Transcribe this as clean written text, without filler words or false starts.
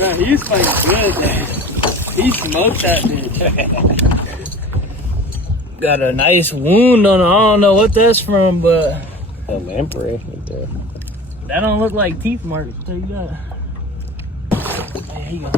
Bro, he's fighting good, man. He smoked that bitch. Got a nice wound on it. I don't know what that's from, but A lamprey right there. that don't look like teeth marks. I'll tell you that. There you go.